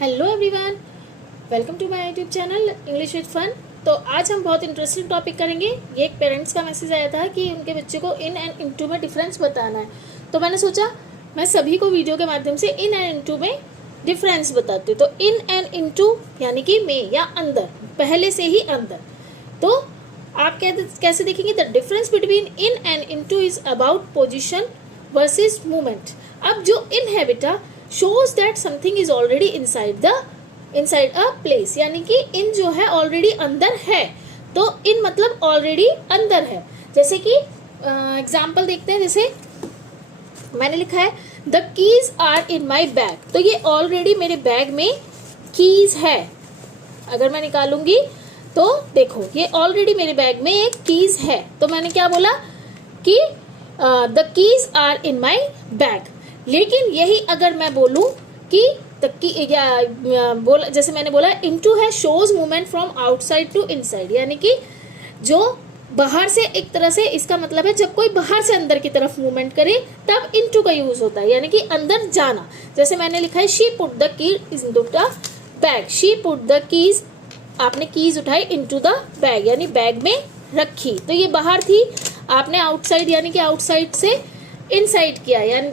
Hello everyone, welcome to my YouTube channel English with fun. तो आज हम बहुत इंटरेस्टिंग टॉपिक करेंगे। ये एक पेरेंट्स का मैसेज आया था कि उनके बच्चे को इन एंड इनटू में डिफरेंस बताना है। तो मैंने सोचा मैं सभी को वीडियो के माध्यम से इन एंड इनटू में डिफरेंस बताती हूँ। तो इन एंड इनटू यानी कि में या अंदर, पहले से ही अंदर। तो आप कैसे देखेंगे? The difference between in and into is about position versus movement. अब जो इन है बेटा shows that something is already inside a place, यानी कि इन जो है ऑलरेडी अंदर है। तो इन मतलब ऑलरेडी अंदर है। जैसे कि एग्जाम्पल देखते हैं। जैसे मैंने लिखा है the keys are in my bag, तो ये ऑलरेडी मेरे बैग में कीज है। अगर मैं निकालूंगी तो देखो ये ऑलरेडी मेरे बैग में एक कीज है। तो मैंने क्या बोला कि the keys are in my bag. लेकिन यही अगर मैं बोलूं कि जैसे मैंने बोला इनटू है shows movement from outside to inside, यानी कि जो बाहर से, एक तरह से इसका मतलब है जब कोई बाहर से अंदर की तरफ मूवमेंट करे तब इनटू का यूज होता है, यानी कि अंदर जाना। जैसे मैंने लिखा है she put the key into the bag. She put the keys, आपने कीज उठाई इनटू द बैग, यानी बैग में रखी। तो ये बाहर थी, आपने आउटसाइड यानी कि आउटसाइड से इनसाइड किया, यानी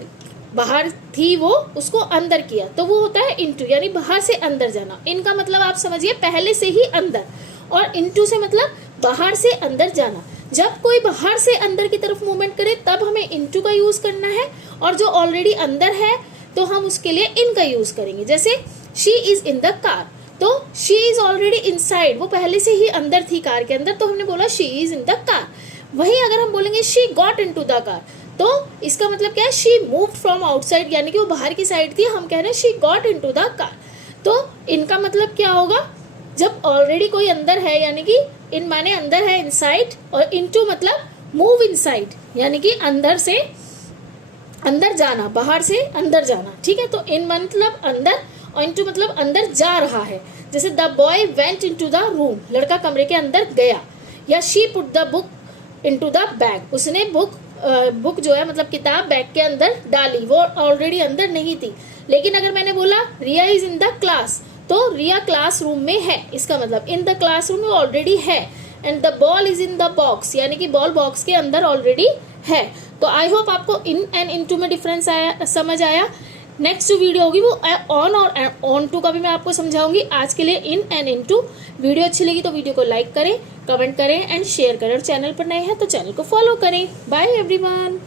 बाहर थी वो, उसको अंदर किया। तो वो होता है इनटू, यानी बाहर से अंदर जाना। इनका मतलब आप समझिए पहले से ही अंदर, और इनटू से मतलब बाहर से अंदर जाना। जब कोई बाहर से अंदर की तरफ मूवमेंट करे तब हमें इनटू का यूज करना है, और जो ऑलरेडी अंदर है तो हम उसके लिए इन का यूज करेंगे। जैसे she is in the car, तो शी इज ऑलरेडी इनसाइड, वो पहले से ही अंदर थी कार के अंदर, तो हमने बोला she is in the car. वहीं अगर हम बोलेंगे she got into the car, तो इसका मतलब क्या है? शी मूव्ड फ्रॉम आउटसाइड, यानी कि वो बाहर की साइड थी, हम कह रहे हैं she got into the car. तो इनका मतलब क्या होगा? जब ऑलरेडी कोई अंदर है, यानी कि इन माने अंदर है इनसाइड, और इनटू मतलब मूव इनसाइड, यानी कि अंदर से अंदर जाना, बाहर से अंदर जाना। ठीक है, तो इन मतलब अंदर, और इनटू मतलब अंदर जा रहा है। जैसे the boy went into the room, लड़का कमरे के अंदर गया। या she put the book into the bag, उसने बुक जो है मतलब किताब बैग के अंदर डाली, वो ऑलरेडी अंदर नहीं थी। लेकिन अगर मैंने बोला रिया इज इन द क्लास, तो रिया क्लासरूम में है, इसका मतलब इन द क्लासरूम में ऑलरेडी है। And the ball is in the box, यानी कि बॉल बॉक्स के अंदर ऑलरेडी है। तो आई होप आपको इन एंड इनटू में डिफरेंस समझ आया। नेक्स्ट जो वीडियो होगी वो ऑन और ऑन टू का भी मैं आपको समझाऊंगी। आज के लिए इन एंड इनटू। वीडियो अच्छी लगी तो वीडियो को लाइक करें, कमेंट करें एंड शेयर करें, और चैनल पर नए हैं तो चैनल को फॉलो करें। Bye everyone.